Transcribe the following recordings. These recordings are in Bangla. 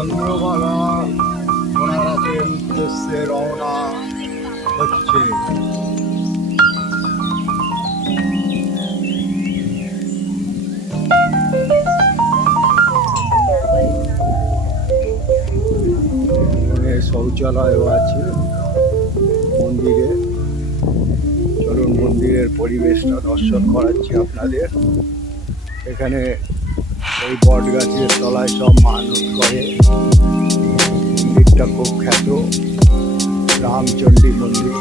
চন্দ্রভাগা কোণারকের উদ্দেশ্যে রওনা হচ্ছে। শৌচালয়ও আছে মন্দিরে। চলুন মন্দিরের পরিবেশটা দর্শন করাচ্ছি আপনাদের। এখানে এই বট গাছের তলায় সব মানত করে। মন্দিরটা খুব খ্যাত রামচণ্ডী মন্দির।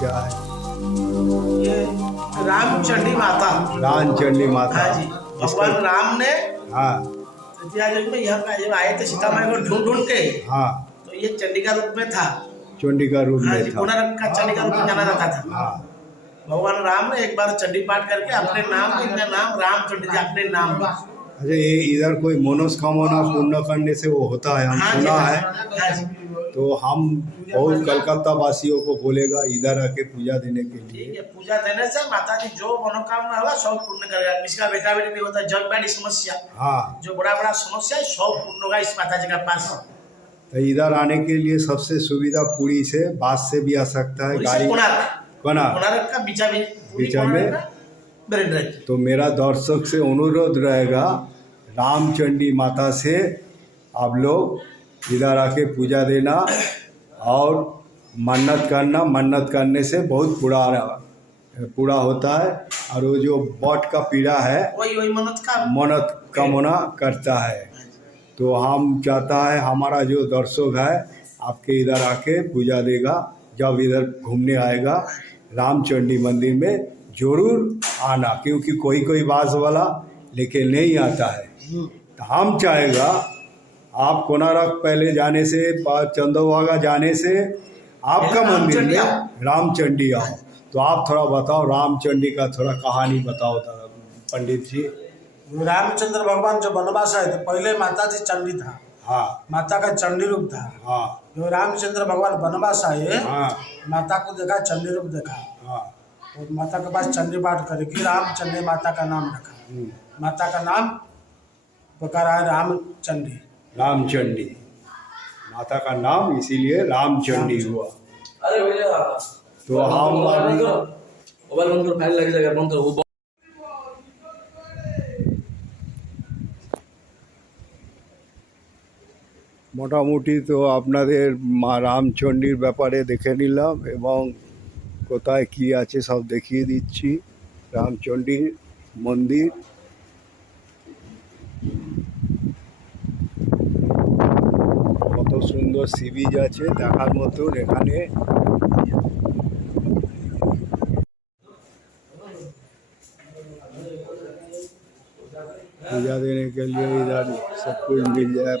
क्या है? ये रामचंडी माता। रामचंडी माता। हाँ जी, भगवान राम ने हाँ इतिहास में यहाँ आए थे सीता माई को ढूंढ ढूंढ के। हाँ तो ये चंडी का रूप में था। चंडी का रूप हाँ में जी, था। कोणार्क का चंडी का रूप में जाना जाता था। हाँ भगवान राम ने एक बार चंडी पाठ करके अपने नाम, इनका नाम रामचंडी जी, अपने नाम। अच्छा, ये इधर कोई मनोस्कामना पूर्ण करने से वो होता है, हम हाँ जी, सुना है। हाँ जी। तो हम बहुत कलकत्ता वासियों को बोलेगा इधर आके पूजा देने के लिए। ठीक है, पूजा देने से माता जी जो मनोकामना होगा सब पूर्ण करेगा। किसी का बेटा बेटी नहीं होता, जग बड़ी समस्या, हाँ जो बड़ा बड़ा समस्या है सब पूर्ण होगा इस माता जी का पास। तो इधर आने के लिए सबसे सुविधा पुरी से, बस से भी आ सकता है, गाड़ी कोणार्क का बीचा में। तो मेरा दर्शक से अनुरोध रहेगा, रामचंडी माता से आप लोग इधर आके पूजा देना और मन्नत करना। मन्नत करने से बहुत पूरा होता है। और वो जो बट का पीड़ा है वही मन्नत कामना करता है। तो हम चाहता है हमारा जो दर्शक है आपके इधर आके पूजा देगा। जब इधर घूमने आएगा रामचंडी मंदिर में ज़रूर आना, क्योंकि कोई कोई बास वाला लेके नहीं आता है। तो हम चाहेगा आप कोणार्क पहले जाने से, चंद्रभागा जाने से आपका मंदिर में रामचंडी आओ। तो आप थोड़ा बताओ रामचंडी का थोड़ा कहानी बताओ पंडित जी। रामचंद्र भगवान जो वनवास आए थे, पहले माता जी चंडी था। हाँ, माता का चंडी रूप था। हाँ, जो रामचंद्र भगवान वनवास आए, हाँ, माता को देखा, चंडी रूप देखा, हाँ, और माता के पास चंडी पाठ करके रामचंडी माता का नाम रखा। माता का नाम पुकारा है रामचंडी। रामचंडी माता का नाम इसीलिए रामचंडी हुआ। अरे भैया तो हम अभी मोबाइल बंद करो, फाइल लग जाएगा, बंद करो। মোটামুটি তো আপনাদের মা রামচণ্ডীর ব্যাপারে দেখে নিলাম এবং কোথায় কি আছে সব দেখিয়ে দিচ্ছি। রামচণ্ডীর মন্দির, কত সুন্দর সি বিচ আছে দেখার মতন এখানে। पूजा देने के लिए इधर सब कुछ मिल जाए,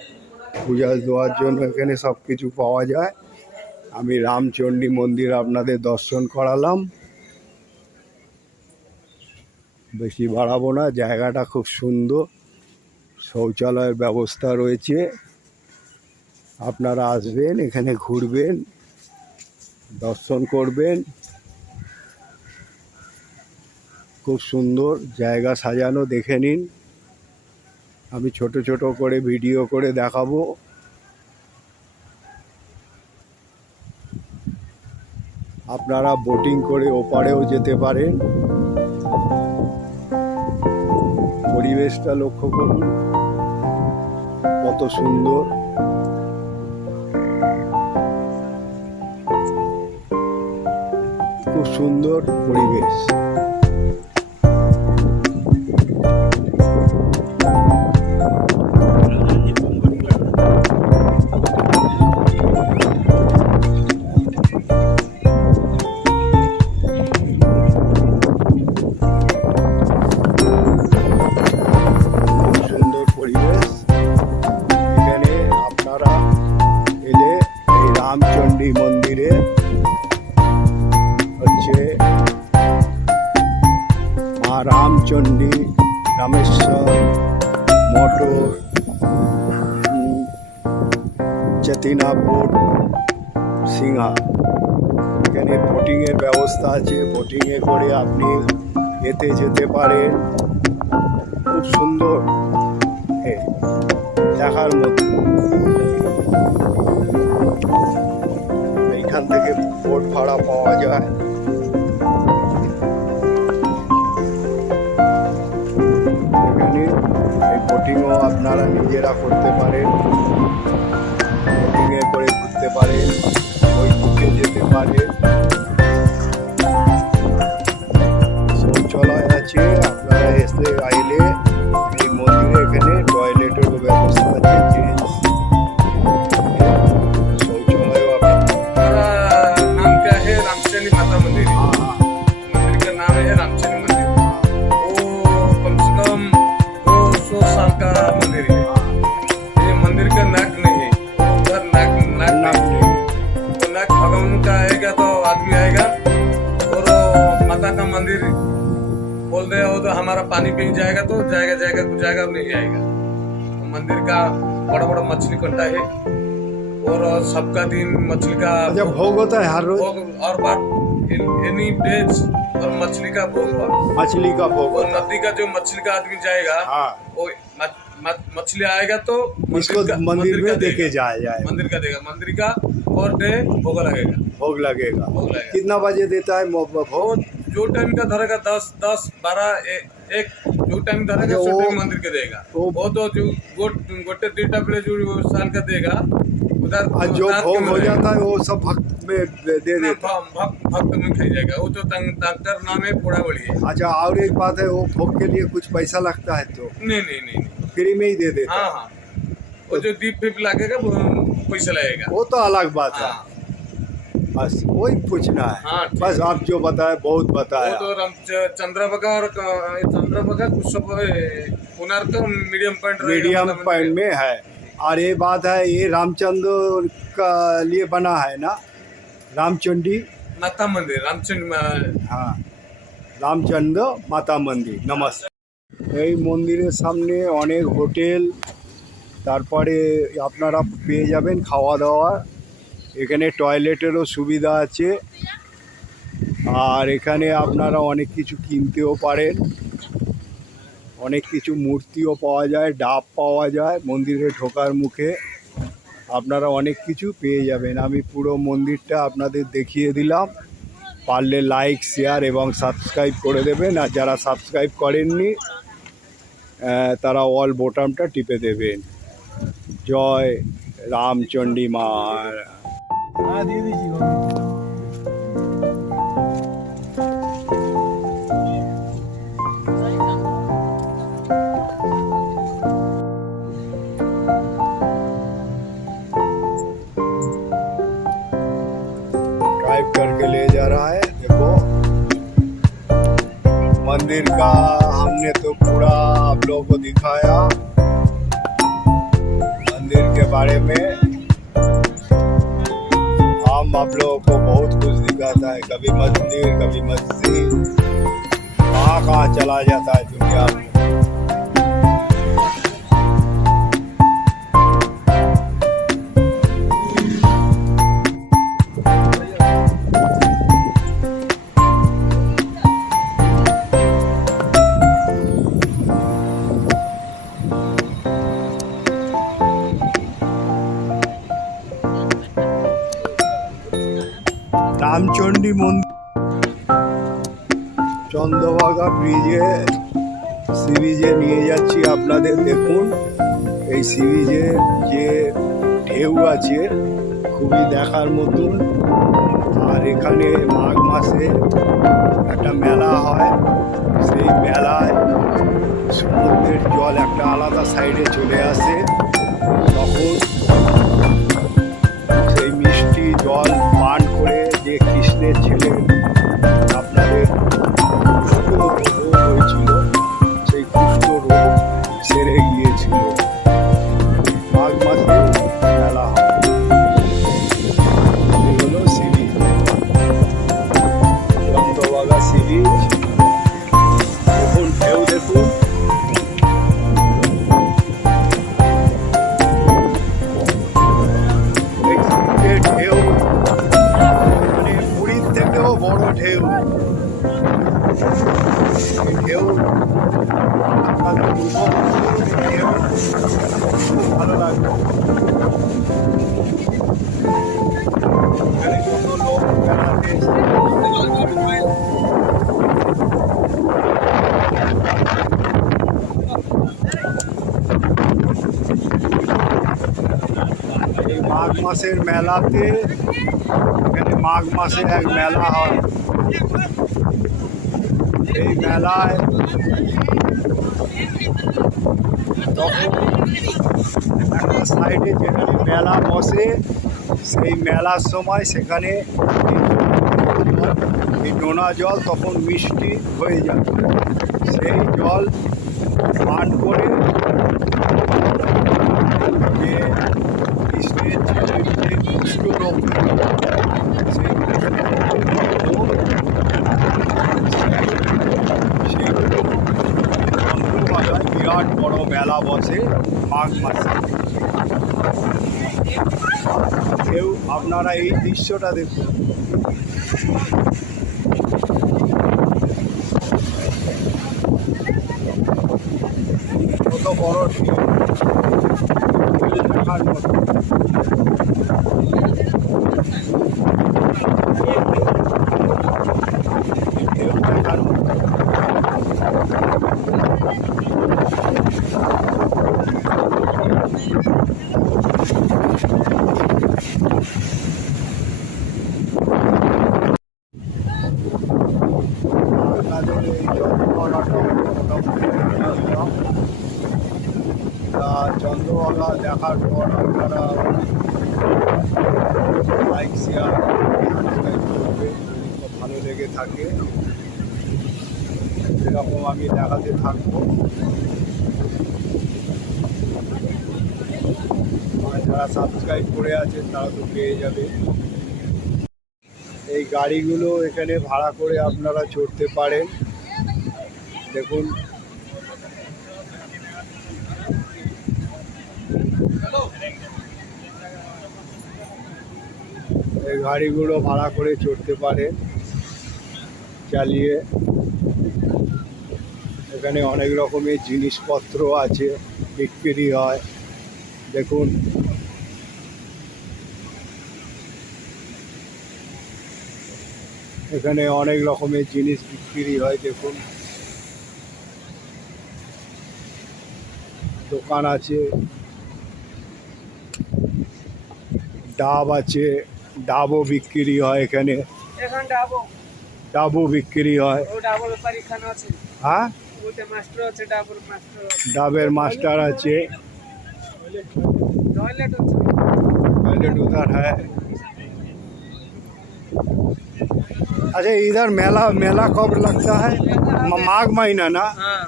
পূজা দেওয়ার জন্য এখানে সব কিছু পাওয়া যায়। আমি রামচণ্ডী মন্দির আপনাদের দর্শন করালাম, বেশি বাড়াবো না। জায়গাটা খুব সুন্দর, শৌচালয়ের ব্যবস্থা রয়েছে। আপনারা আসবেন, এখানে ঘুরবেন, দর্শন করবেন। খুব সুন্দর জায়গা সাজানো, দেখে নিন। আমি ছোট ছোট করে ভিডিও করে দেখাবো। আপনারা বোটিং করে ওপারেও যেতে পারেন। পরিবেশটা লক্ষ্য করুন, কত সুন্দর। খুব সুন্দর পরিবেশ। রামচণ্ডী মন্দিরে হচ্ছে মা রামচণ্ডী, রামেশ্বর, মোটর, চেতিনাপুর, সিংহা। এখানে বোটিংয়ের ব্যবস্থা আছে, বোটিংয়ে করে আপনি এতে যেতে পারেন। খুব সুন্দর, দেখার মতো। এইখান থেকে বোট ভাড়া পাওয়া যায়। এখানে এই বোটিংও আপনারা নিজেরা করতে পারেন, বোটিংয়ে করে ঘুরতে পারেন, ওই বুকে যেতে পারেন। শৌচালয় আছে, আপনারা এসে আইলে এই মন্দিরে এখানে টয়লেটেরও ব্যবস্থা আছে। জেন্টস शौचालय नाम क्या है? रामचंडी माता मंदिर। मंदिर का नाम है रामचंडी मंदिर। वो कम से कम 200 साल का मंदिर है। ये मंदिर का नाक नहीं है, उधर नाक नहीं है। तो नाक भगवान का आएगा तो आदमी आएगा, और माता का मंदिर बोल रहे हो तो हमारा पानी पी जाएगा, तो जाएगा नहीं जाएगा। तो मंदिर का बड़ा बड़ा मछली कट्टा है, और सबका दिन मछली का अच्छा भोग होता है हर रोज? भोग और बार एनी डेज और मछली का भोग हुआ। मछली का भोग और होता है। नदी का जो मछली का आदमी जाएगा, हाँ, वो मछली आएगा तो इसको मंदिर में देके जाए मंदिर का देगा। मंदिर का पर डे भोग लगेगा। भोग लगेगा। भोग लगेगा। कितना बजे देता है भोग? वो जो टाइम का धरेगा 10, 12, 1 जो टाइम धरेगा अच्छा, सो वो- टाइम मंदिर के देगा। वो- वो तो जो गोटे 2टा प्ले जो साल का देगा उधर और जो रात के भोग में हो रहेगा। जाता है वो सब भक्त में दे देता है। भक्त में खाई जाएगा। वो तो डॉक्टर नाम है पोड़ा बड़ी है। अच्छा, और एक बात है, वो भोग के लिए कुछ पैसा लगता है तो नहीं फ्री में ही दे देता है। हाँ वो जो दीप फिप लगेगा वो पैसा लगेगा। वो तो अलग बात है। हाँ बस वही पूछना है। हाँ, ठीक बस आप जो बताए बहुत वो बताया। तो चंद्रभागा और चंद्रभागा कुछ सब पुनर तो मीडियम पॉइंट मीडियम पॉइंट में है। और ये बात है, ये रामचंद्र का लिए बना है ना रामचंडी? माता मंदिर रामचंद्र হ্যাঁ, রামচন্দ্র মাতা মন্দির। নমস্কার। এই মন্দিরের সামনে অনেক হোটেল, তারপরে আপনারা পেয়ে যাবেন খাওয়া দাওয়া। এখানে টয়লেটেরও সুবিধা আছে, আর এখানে আপনারা অনেক কিছু কিনতেও পারেন। অনেক কিছু মূর্তিও পাওয়া যায়, ডাব পাওয়া যায় মন্দিরে ঢোকার মুখে। আপনারা অনেক কিছু পেয়ে যাবেন। আমি পুরো মন্দিরটা আপনাদের দেখিয়ে দিলাম। পারলে লাইক, শেয়ার এবং সাবস্ক্রাইব করে দেবেন, আর যারা সাবস্ক্রাইব করেননি তারা অল বোতামটা টিপে দেবেন। জয় রামচণ্ডী মা। ड्राइव करके ले जा रहा है। देखो मंदिर का हमने तो पूरा आप लोगों को दिखाया। मंदिर के बारे में हम आप लोगों को बहुत कुछ दिखाता है, कभी मंदिर कभी मस्जिद, कहाँ कहाँ चला जाता है दुनिया में। রামচণ্ডী মন্দির চন্দ্রভাগা ব্রিজে, সি বিচে নিয়ে যাচ্ছি আপনাদের। দেখুন এই সি বিচে যে ঢেউ আছে খুবই দেখার মতন। আর এখানে মাঘ মাসে একটা মেলা হয়, সেই মেলায় সমুদ্রের জল একটা আলাদা সাইডে চলে আসে, তখন সেই মিষ্টি জল পান করে যে কৃষ্ণের ছেলে আপনাদের কুষ্ঠ রোগ হয়েছিল, সেই কুষ্ঠ রোগ সেরে গিয়েছিল। মাঘ মাসে মেলা হয়। এই হলো sea beach, Chandrabhaga sea beach. দেখুন ঢেউ, দেখুন ঢেউ, মানে পুরীর থেকেও বড় ঢেউ। ঢেউ আপনাদের ঢেউ ভালো লাগবে। এখানে কত লোক বেড়াতে এই মাঘ মাসের মেলাতে, এখানে মাঘ মাসে এক মেলা হয়। এই মেলায় তখন একটা সাইডে যেখানে মেলা বসে, সেই মেলার সময় সেখানে এই নোনা জল তখন মিষ্টি হয়ে যায়। সেই জল পান করে যে কৃষ্ণের যে কুষ্ঠ রোগ, সেই চন্দ্রভাগায় বিরাট বড় মেলা বসে মাঘ মাসে। কেউ আপনারা এই দৃশ্যটা দেখুন, কত বড় ঢেউ, দেখার মতো। ঢেউ দেখার মতো। আপনাদের এই চন্দ্রভাগাটা চন্দ্রভাগা দেখার পর আপনারা লাইক, শেয়ার, সাবস্ক্রাইব করবে যদি খুব ভালো লেগে থাকে। এরকম আমি দেখাতে থাকবো। আর যারা সাবস্ক্রাইব করে আছেন তারা তো পেয়ে যাবে। এই গাড়িগুলো এখানে ভাড়া করে আপনারা চড়তে পারেন। দেখুন এই গাড়িগুলো ভাড়া করে চড়তে পারেন চালিয়ে। এখানে অনেক রকমের জিনিসপত্র আছে, বিক্রি হয়। দেখুন এখানে অনেক রকমের জিনিস বিক্রি হয়, দেখুন দোকান আছে, ডাব আছে, ডাবও বিক্রি হয় এখানে, এখন ডাবো ডাবও বিক্রি হয়। ও ডাবো ব্যাপারী খানা আছে, হ্যাঁ, ওটা মাস্টার আছে, ডাবর মাস্টার আছে, ডাবের मास्टर আছে, टॉयलेट আছে। टॉयलेट उधर है। अच्छा, इधर मेला मेला कब लगता है? माघ महीना ना? हाँ,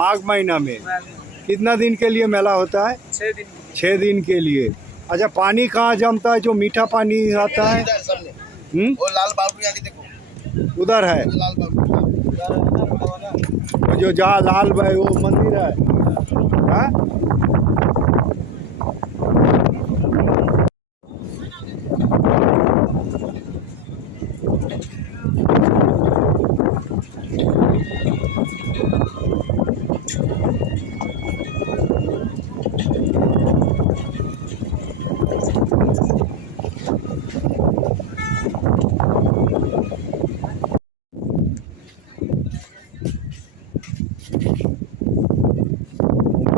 माघ महीना में कितना दिन के लिए मेला होता है? 6 दिन 6 दिन के लिए। अच्छा, पानी कहाँ जमता है जो मीठा पानी आता है? वो लाल बाबू आगे देखो, उधर है लाल बाबू वो जो जहाँ लाल भाई वो मंदिर है। हाँ?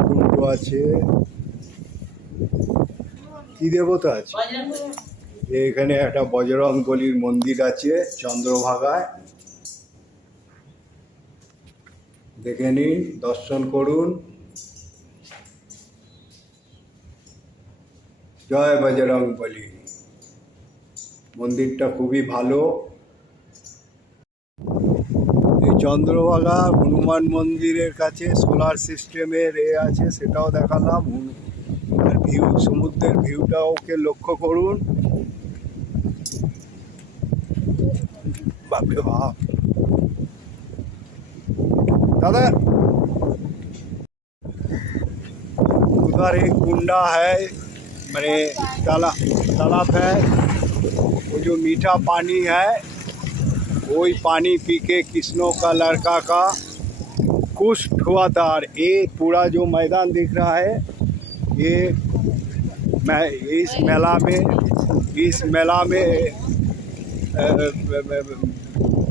কুণ্ড আছে, কি দেবতা আছে? এখানে একটা বজরং বলির মন্দির আছে চন্দ্রভাগায়, দেখে নিন, দর্শন করুন। জয় বজরং বলি। মন্দিরটা খুবই ভালো। এই চন্দ্রভাগা হনুমান মন্দিরের কাছে সোলার সিস্টেমের আছে, সেটাও দেখালাম। আর ভিউ, সমুদ্রের ভিউটাও ওকে লক্ষ্য করুন। বাপরে বাপ दादा, उधर एक कुंडा है, मैंने तालाब है, वो जो मीठा पानी है वही पानी पी के किसनों का लड़का का कुष्ठ हुआ था। और ये पूरा जो मैदान दिख रहा है, ये मैं इस मेला में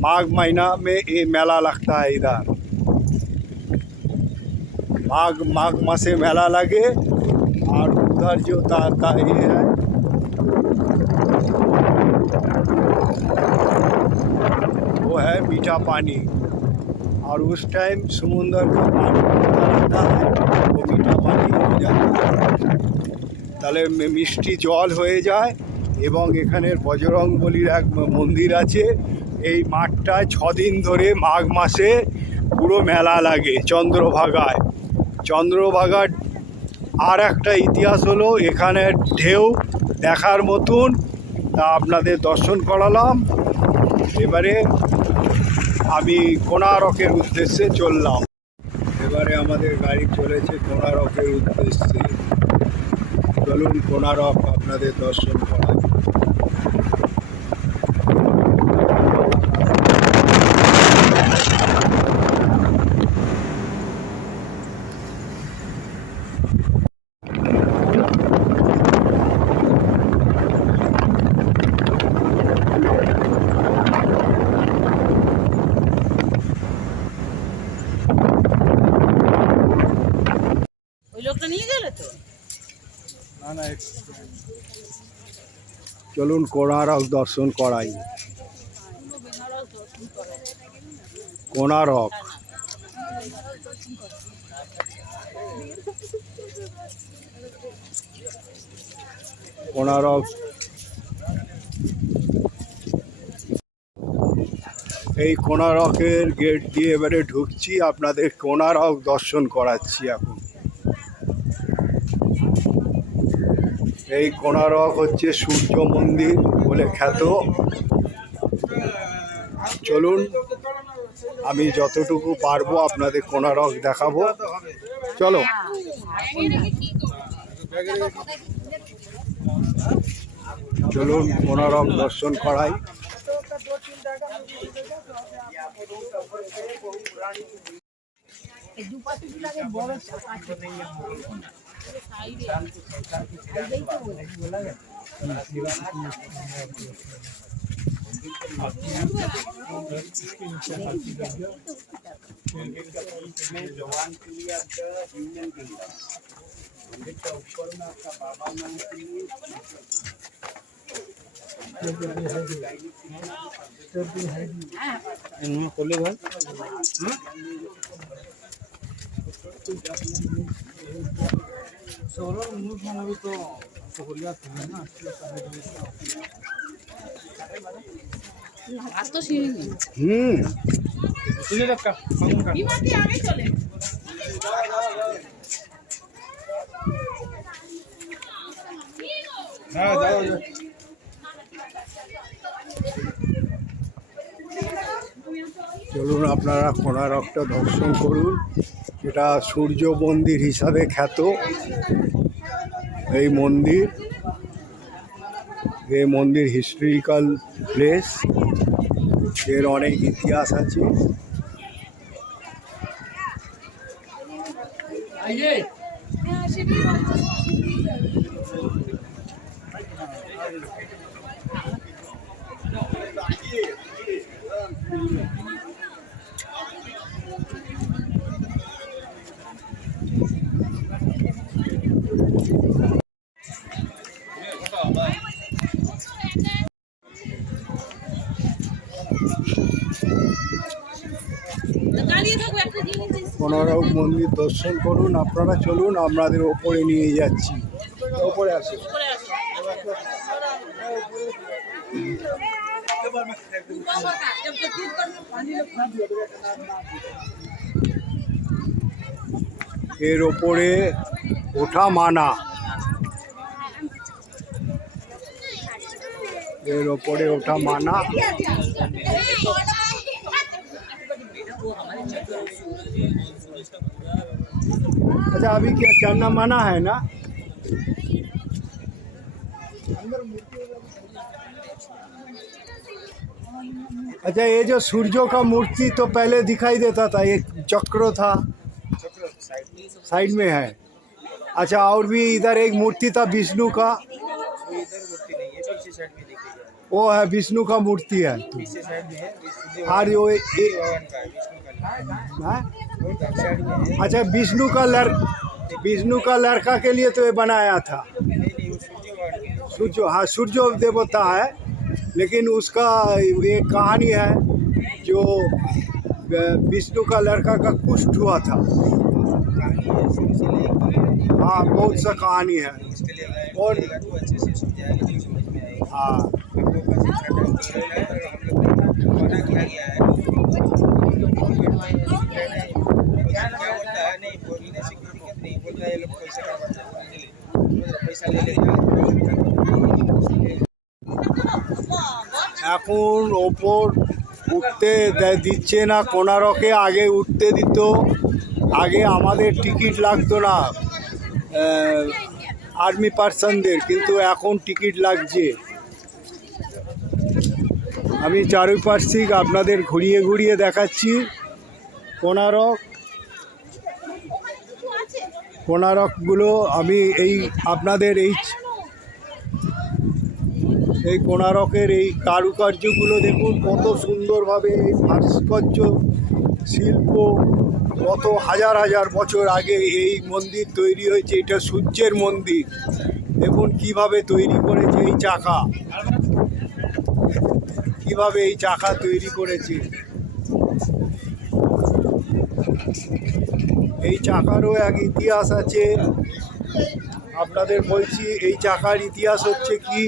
माघ महीना में ये मेला लगता है। इधर माघ मासे मेला लगे। और उधर जो ता ये है, वो है मीठा पानी। और उस टाइम समुंदर का पानी रहता है, वो मीठा पानी हो जाता है, তাহলে মিষ্টি জল হয়ে যায়। এবং এখানের বজরং বলির এক মন্দির আছে। এই মাঠটায় 6 দিন ধরে মাঘ মাসে পুরো মেলা লাগে চন্দ্রভাগায়। চন্দ্রভাগার আর একটা ইতিহাস হলো, এখানের ঢেউ দেখার মতন, তা আপনাদের দর্শন করালাম। এবারে আমি কোণারকের উদ্দেশ্যে চললাম। এবারে আমাদের গাড়ি চলেছে কোণারকের উদ্দেশ্যে। চলুন কোণারক আপনাদের দর্শন করাই। ওই লোকটা নিয়ে গেল তো। চলুন কোণারক দর্শন করাই। কোণারক কোণারক এই কোণারকের গেট দিয়ে এবারে ঢুকছি, আপনাদের কোণারক দর্শন করাচ্ছি এখন। এই কোণারক হচ্ছে সূর্য মন্দির বলে খ্যাত। চলুন, আমি যতটুকু পারবো আপনাদের কোণারক দেখাবো। চলো, চলুন কোণারক দর্শন করাই। आज तो सीढ़ी বিমানটি আগে চলে চলুন আপনারা কোণারকটা দর্শন করুন। এটা সূর্য মন্দির হিসাবে খ্যাত এই মন্দির হিস্ট্রিক্যাল প্লেস, এর অনেক ইতিহাস আছে। দাঁড়িয়ে থাকো একটা জিনিস কোণারক মন্দির দর্শন করুন। আপনারা চলুন, আপনাদের ওপরে নিয়ে যাচ্ছি। ওপরে আসুন। করে আসো এর ওপরে ওঠা মানা, এর ওপরে ওঠা মানা। अच्छा अभी क्या चढ़ना मना है ना? अच्छा ये जो सूर्यों का मूर्ति तो पहले दिखाई देता था, एक चक्र था साइड में है। अच्छा और भी इधर एक मूर्ति था विष्णु का, वो है विष्णु का मूर्ति है। और यो हाँ? अच्छा विष्णु का लड़का के लिए तो ये बनाया था। सूर्य, हाँ सूर्य देवता है, लेकिन उसका एक कहानी है जो विष्णु का लड़का का कुष्ठ हुआ था। हाँ बहुत सा कहानी है। और हाँ এখন ওপর উঠতে দিচ্ছে না কোণারকে। আগে উঠতে দিত, আগে আমাদের টিকিট লাগতো না আর্মি পার্সনদের, কিন্তু এখন টিকিট লাগছে। আমি চারুপার্শ্বিক আপনাদের ঘুরিয়ে ঘুরিয়ে দেখাচ্ছি কোণারকগুলো। আমি আপনাদের এই কোণারকের এই কারুকার্যগুলো দেখুন, কত সুন্দরভাবে এই ভাস্কর্য শিল্প, কত হাজার হাজার বছর আগে এই মন্দির তৈরি হয়েছে। এটা সূর্যের মন্দির, দেখুন কিভাবে তৈরি করেছে এই চাকা, কিভাবে এই চাকা তৈরি করেছে। এই চাকারও এক ইতিহাস আছে, আপনাদের বলছি। এই চাকার ইতিহাস হচ্ছে কি,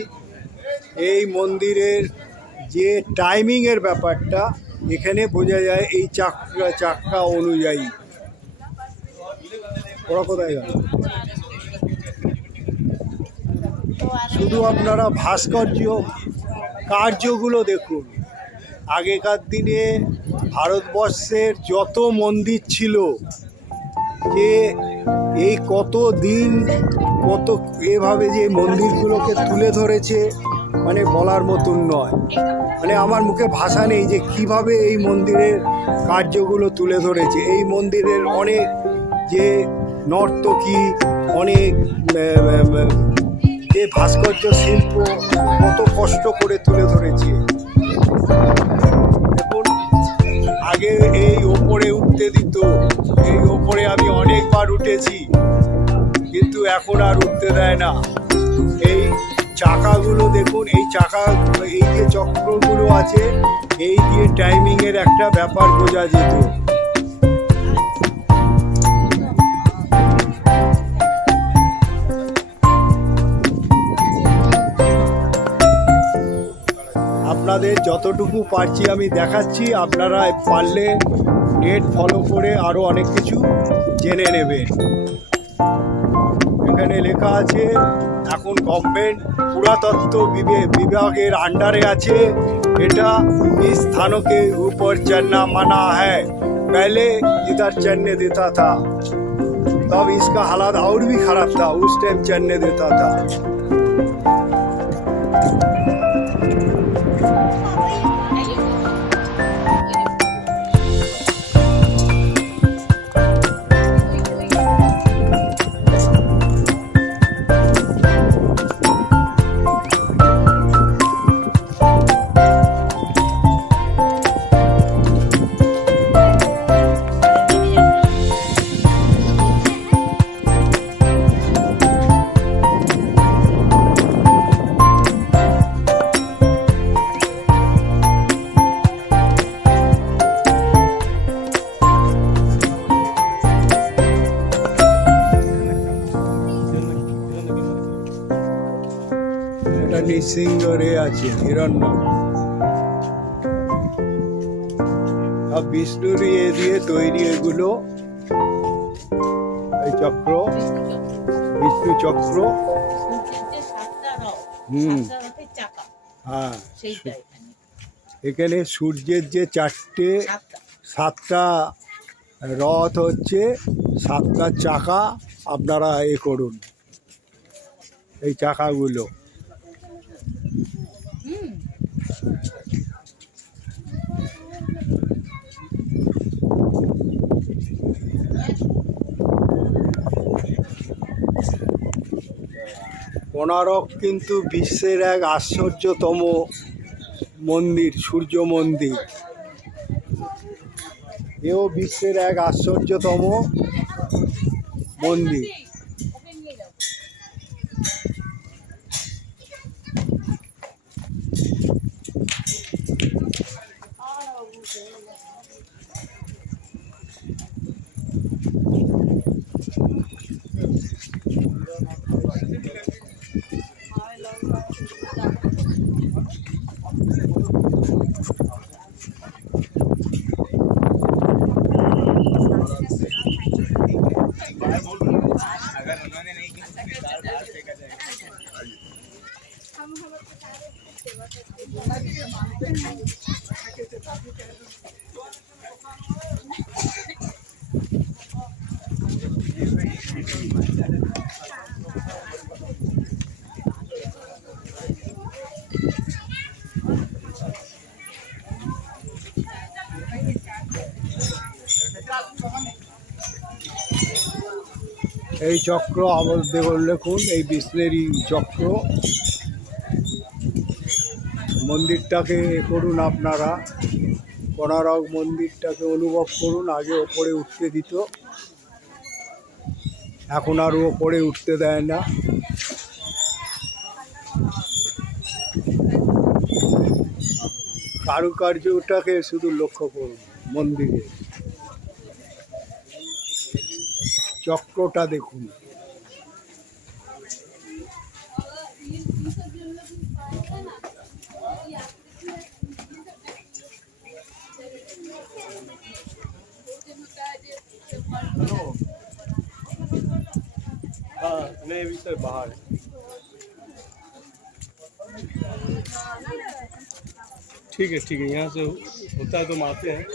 এই মন্দিরের যে টাইমিংয়ের ব্যাপারটা এখানে বোঝা যায় এই চাকা অনুযায়ী। ওরা কোথায় গেল? শুধু আপনারা ভাস্কর্য কার্যগুলো দেখুন। আগেকার দিনে ভারতবর্ষের যত মন্দির ছিল, যে এই কত দিন কত এভাবে যে মন্দিরগুলোকে তুলে ধরেছে, মানে বলার মতন নয়। মানে আমার মুখে ভাষা নেই যে কিভাবে এই মন্দিরের কার্যগুলো তুলে ধরেছে। এই মন্দিরের অনেক যে নর্তকী, অনেক যে ভাস্কর্য শিল্প কত কষ্ট করে তুলে ধরেছে। দেখুন, আগে এই ওপরে উঠতে দিত, এই ওপরে আমি অনেকবার উঠেছি, কিন্তু এখন আর উঠতে দেয় না। এই চাকাগুলো দেখুন, এই চাকা, এই যে চক্রগুলো আছে, এই দিয়ে টাইমিংয়ের একটা ব্যাপার বোঝা যেত। আপনাদের যতটুকু পারছি আমি দেখাচ্ছি, আপনারা পারলে নেট ফলো করে আরও অনেক কিছু জেনে নেবেন। এখানে লেখা আছে এখন গভর্নমেंट पुरातत्व विभागेर अंडरे আছে। এটা इस स्थानों के ऊपर चढ़ना मना है। पहले इधर चढ़ने देता था, तब इसका हालात और भी खराब था, उस टाइम चढ़ने देता था। এটা নৃসিংহরে আছে হিরণ্য, আর বিষ্ণুর ইয়ে দিয়ে তৈরি এগুলো, এই চক্র, বিষ্ণু চক্র। হ্যাঁ, এখানে সূর্যের যে চারটে সাতটা রথ হচ্ছে, সাতটা চাকা, আপনারা এ করুন এই চাকাগুলো। কোণারক কিন্তু বিশ্বের এক আশ্চর্যতম মন্দির, সূর্য মন্দির। এও বিশ্বের এক আশ্চর্যতম মন্দির। এই চক্র আবার দেখুন, এই বিষ্ণেরই চক্র। মন্দিরটাকে করুন আপনারা, কোণারক মন্দিরটাকে অনুভব করুন। আগে ওপরে উঠতে দিত, এখন আর ওপরে উঠতে দেয় না। কারুকার্যটাকে শুধু লক্ষ্য করুন, মন্দিরে চক্রটা দেখুন। हाँ नहीं अभी तो बाहर है। ठीक है, यहाँ से होता है तो हम आते हैं।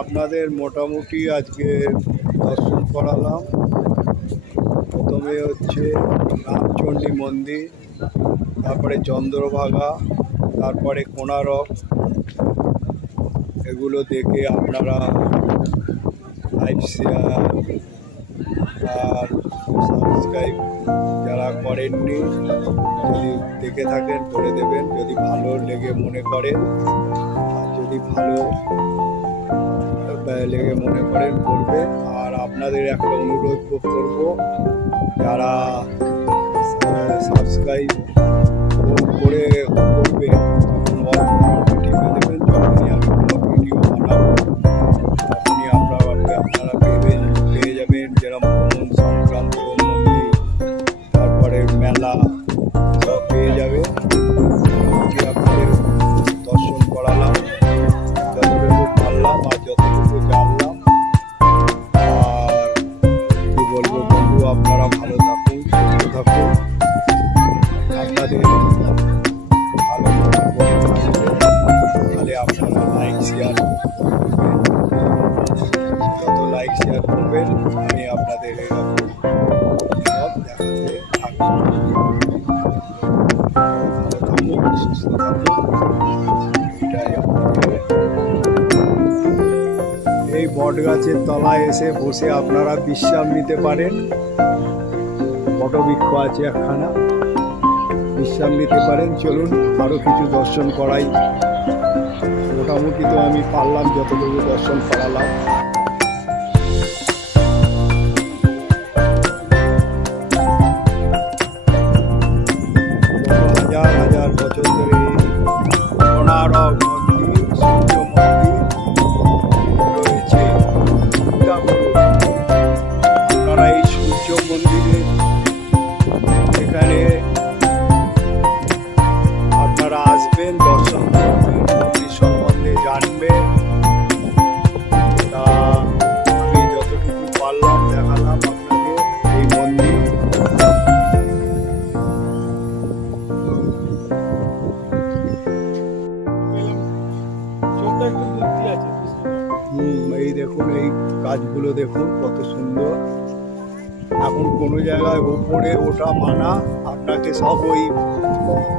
আপনাদের মোটামুটি আজকে দর্শন করালাম। প্রথমে হচ্ছে রামচণ্ডী মন্দির, তারপরে চন্দ্রভাগা, তারপরে কোণারক। এগুলো দেখে আপনারা লাইক, শেয়ার আর সাবস্ক্রাইব যারা করেননি, যদি দেখে থাকেন করে দেবেন, যদি ভালো লেগে মনে করেন। আর যদি ভালো লেগে মনে করেন করবেন। আর আপনাদের একটা অনুরোধ করব, যারা সাবস্ক্রাইব করে করবে তখন টিপে দেবেন। যখনই আমি কোনো ভিডিও বানাবো তখনই আপনারা পেয়ে যাবেন। যেরকম ভ্রমণ সংক্রান্ত মন্দির, তারপরে মেলা সব পেয়ে যাবে। আপনাদের দর্শন করালাম, যতটুকু পারলাম আর যতটুকু জানলাম। আর কি বলবো বন্ধু, আপনারা ভালো থাকুন, সুস্থ থাকুন। আপনাদের ভালো তাহলে আপনারা লাইক শেয়ার, যত লাইক শেয়ার করবেন আমি আপনাদের এরকম সব দেখাতে থাকবো। ভালো থাকুন, সুস্থ থাকুন। এটাই এই বট গাছের তলায় এসে বসে আপনারা বিশ্রাম নিতে পারেন। বটবৃক্ষ আছে একখানা, বিশ্রাম নিতে পারেন। চলুন আরও কিছু দর্শন করাই। মোটামুটি তো আমি পারলাম, যতটুকু দর্শন করালাম। হাজার হাজার বছর ধরে কোণারক মন্দির, সূর্য মন্দির রয়েছে। আপনারা এই সূর্য মন্দিরে এখানে আপনারা আসবেন, দর্শন করবেন, মন্দির সম্বন্ধে জানবেন। তা আমি যতটুকু পারলাম দেখালাম আপনাদের এই মন্দির। এই দেখুন, এই কাজগুলো দেখুন কত সুন্দর। এখন কোনো জায়গায় উপরে ওঠা মানা, আপনাকে সব ওই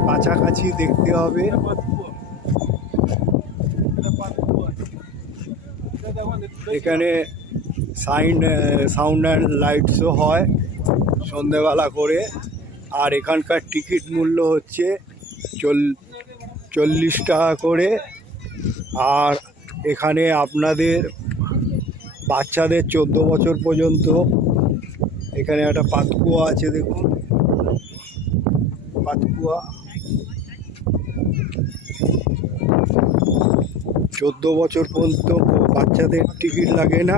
কাছাকাছি দেখতে হবে। এখানে সাউন্ড অ্যান্ড লাইট শো হয় সন্ধেবেলা করে। আর এখানকার টিকিট মূল্য হচ্ছে 40 টাকা করে। আর এখানে আপনাদের বাচ্চাদের 14 বছর পর্যন্ত, এখানে একটা পাতকুয়া আছে দেখুন, পাতকুয়া 14 বছর পর্যন্ত বাচ্চাদের টিকিট লাগে না।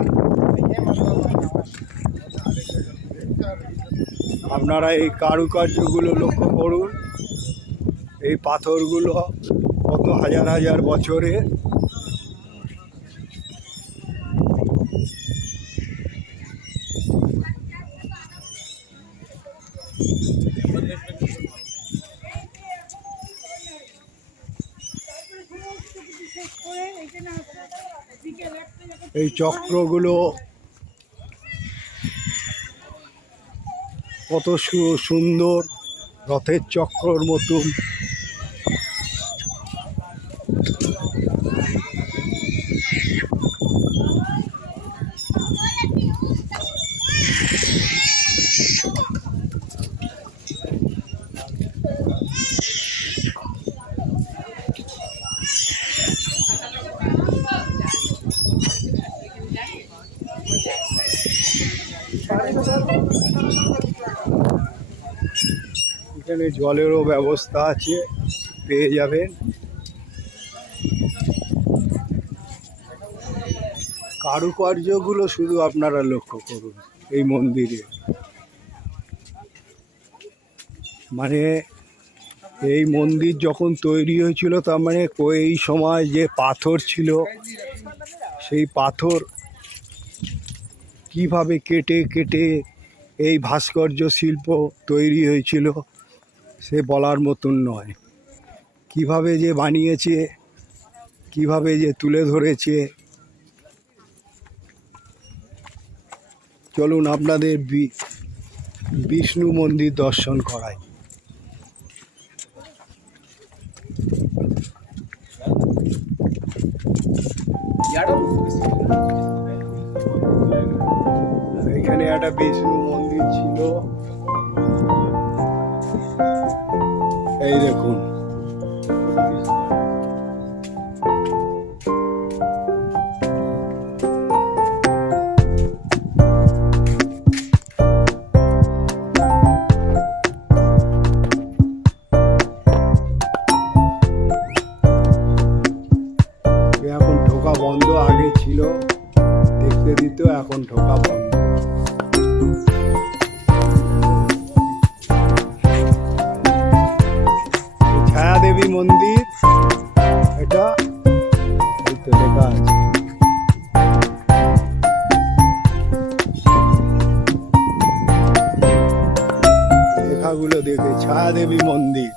আপনারা এই কারুকার্যগুলো লক্ষ্য করুন। এই পাথরগুলো কত হাজার হাজার বছরে। এই চক্রগুলো কত সুন্দর, রথের চক্রর মতন। এখানে জলেরও ব্যবস্থা আছে, পেয়ে যাবেন। কারুকার্যগুলো শুধু আপনারা লক্ষ্য করুন এই মন্দিরে। মানে এই মন্দির যখন তৈরি হয়েছিল, তার মানে এই সময় যে পাথর ছিল, সেই পাথর কিভাবে কেটে কেটে এই ভাস্কর্য শিল্প তৈরি হয়েছিল সে বলার মতন নয়। কিভাবে যে বানিয়েছে, কিভাবে যে তুলে ধরেছে, চলুন আপনাদের বিষ্ণু মন্দির দর্শন করাই। এখানে একটা বিষ্ণু মন্দির ছিল, এই দেখুন। এখন ঢোকা বন্ধ, আগে ছিল দেখতে দিত, এখন ঢোকা বন্ধ। ছায়া দেবী মন্দির, এটা এই তো লেখা আছে। লেখাগুলো দেখে ছায়া দেবী মন্দির।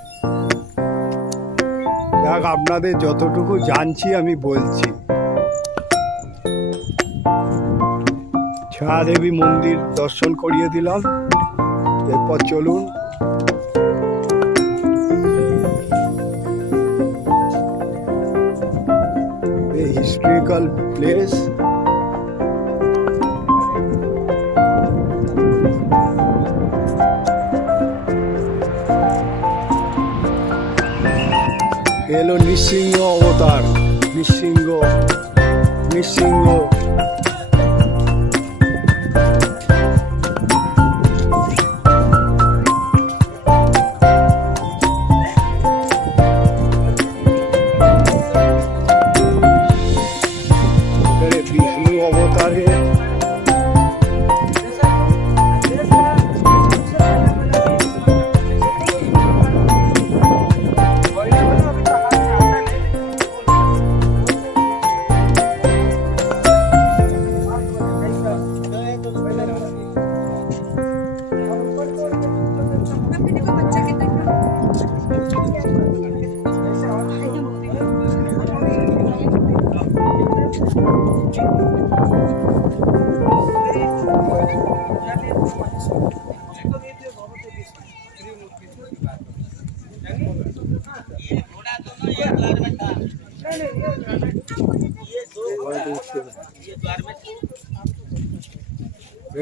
দেখ, আপনাদের যতটুকু জানছি আমি বলছি। ছায়া দেবী মন্দির দর্শন করিয়ে দিলাম, এরপর চলুন হিস্ট্রিক্যাল প্লেস। এলো নৃসিংহ অবতার, নৃসিংহ। বিষ্ণু অবতারে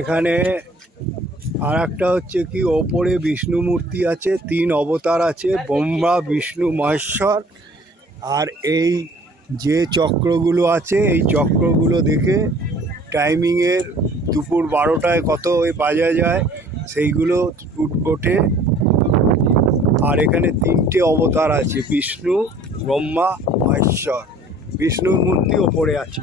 এখানে আর একটা হচ্ছে কি, ওপরে বিষ্ণু মূর্তি আছে, 3 অবতার আছে, ব্রহ্মা বিষ্ণু মহেশ্বর। আর এই যে চক্রগুলো আছে, এই চক্রগুলো দেখে টাইমিংয়ের দুপুর 12টায় কত বাজা যায় সেইগুলো ওঠে। আর এখানে 3টে অবতার আছে, বিষ্ণু, ব্রহ্মা, মহেশ্বর। বিষ্ণুর মূর্তি ওপরে আছে।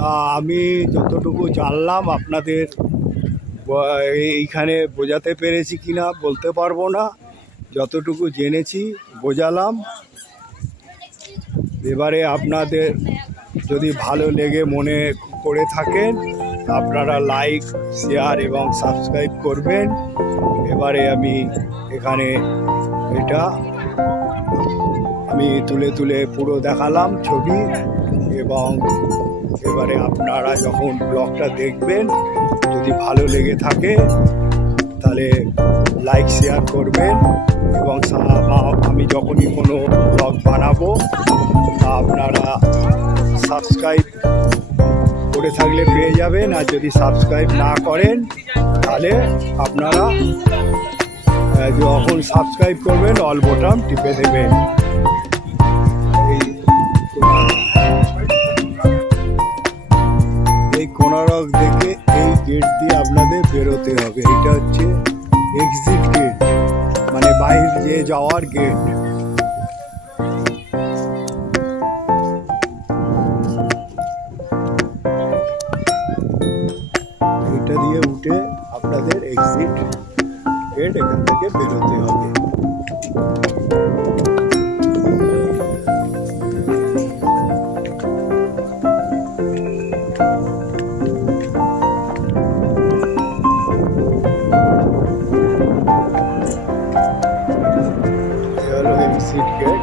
তা আমি যতটুকু জানলাম আপনাদের এইখানে বোঝাতে পেরেছি কিনা বলতে পারবো না, যতটুকু জেনেছি বোঝালাম। এবারে আপনাদের যদি ভালো লেগে মনে করে থাকেন, আপনারা লাইক, শেয়ার এবং সাবস্ক্রাইব করবেন। এবারে আমি এখানে এটা আমি তুলে পুরো দেখালাম ছবি। এবং এবারে আপনারা যখন ব্লগটা দেখবেন, যদি ভালো লেগে থাকে তাহলে লাইক শেয়ার করবেন। এবং আমি যখনই কোনো ব্লগ বানাবো আপনারা সাবস্ক্রাইব করে থাকলে পেয়ে যাবেন। আর যদি সাবস্ক্রাইব না করেন তাহলে আপনারা যখন সাবস্ক্রাইব করবেন অল বোতাম টিপে দেবেন। এই কোণারক দেখে এই গেট দিয়ে আপনাদের বেরোতে হবে। এটা হচ্ছে এক্সিট গেট, মানে বাইরে যে যাওয়ার গেট। এটা দিয়ে উঠে আপনাদের এক্সিট গেট, এখান থেকে বেরোতে হবে। Exit gate.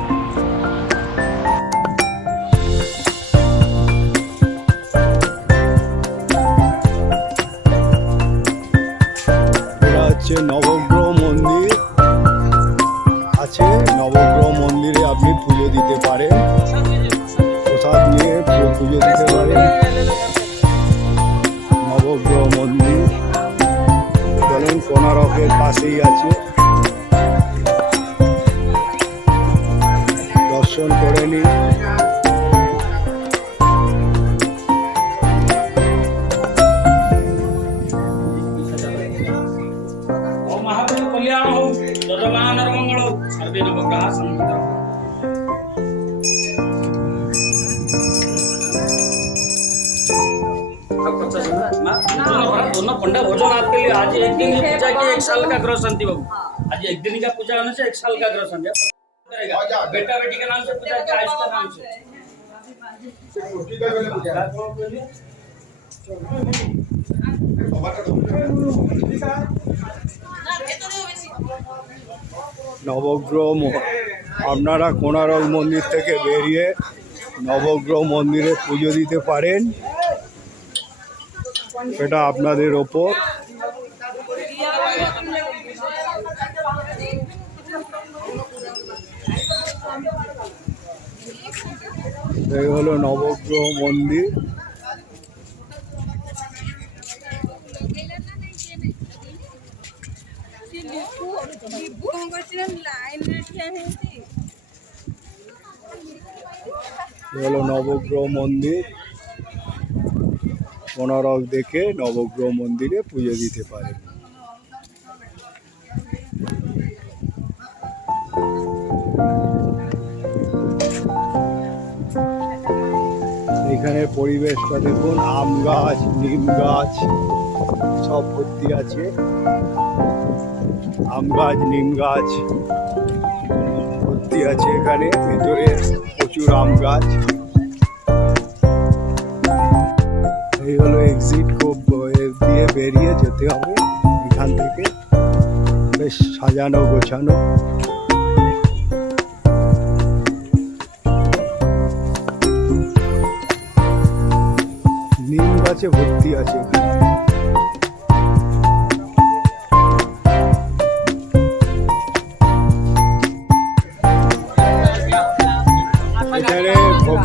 যে নবগ্রহ মন্দির আছে, নবগ্রহ মন্দিরে আপনি পুজো দিতে পারেন, প্রসাদ নিয়ে পুজো দিতে পারেন। নবগ্রহ মন্দির বলেন কোণারকের পাশেই আছে, দর্শন করে নিন। ओम महाप्रभु कल्याण हो सर्वमान मंगल हो सर्वे नवग्रह संतत दोनों पंडा भोजन आपके लिए आज एक दिन की पूजा की 1 साल का ग्रह शांति बाबू। आज एक दिन का पूजा होने से 1 साल का ग्रह शांति करेगा। बेटा बेटी के नाम से पूजा की आयुष का नाम से নবগ্রহ আপনারা কোণারক মন্দির থেকে বেরিয়ে নবগ্রহ মন্দিরে পুজো দিতে পারেন, এটা আপনাদের ওপর। এই হলো নবগ্রহ মন্দির। হলো নবগ্রহ মন্দির, কোণারক দেখে নবগ্রহ মন্দিরে পুজো দিতে পারে। এখানে পরিবেশটা দেখুন, আম গাছ, নিম গাছ সব ভর্তি আছে। আম গাছ, নিম গাছ ভর্তি আছে এখানে, ভেতরে প্রচুর আম গাছ। এই হলো এক্সিট, খুব দিয়ে বেরিয়ে যেতে হবে এখান থেকে। বেশ সাজানো গোছানো। নিম গাছে ভর্তি আছে এখানে।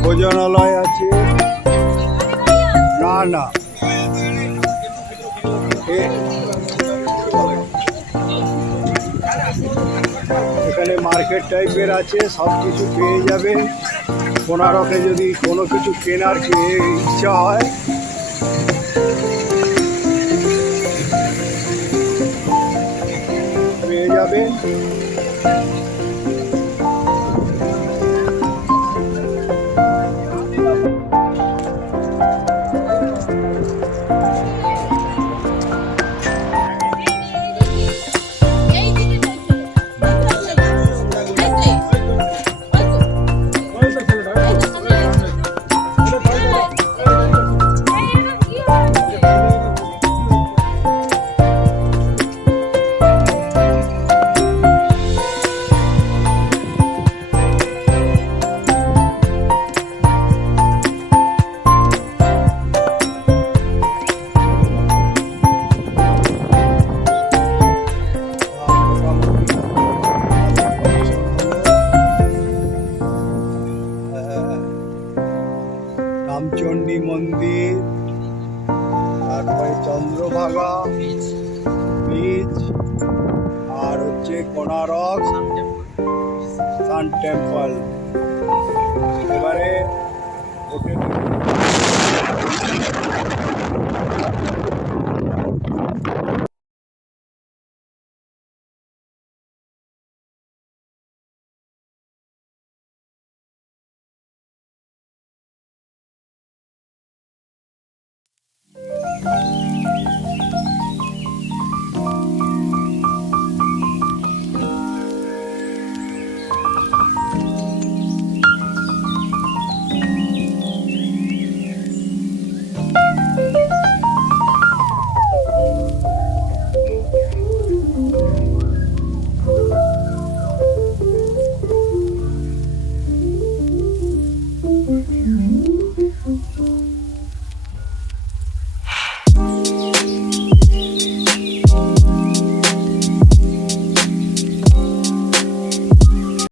ভোজনালয় আছে, না না এখানে মার্কেট টাইপের আছে, সব কিছু পেয়ে যাবেন। কোণারকে যদি কোনো কিছু কেনার ইচ্ছা হয় পেয়ে যাবেন। রামচণ্ডী মন্দির, তারপরে চন্দ্রভাগা বিচ, আর হচ্ছে কোণারক সান টেম্পল। এবারে হোটেল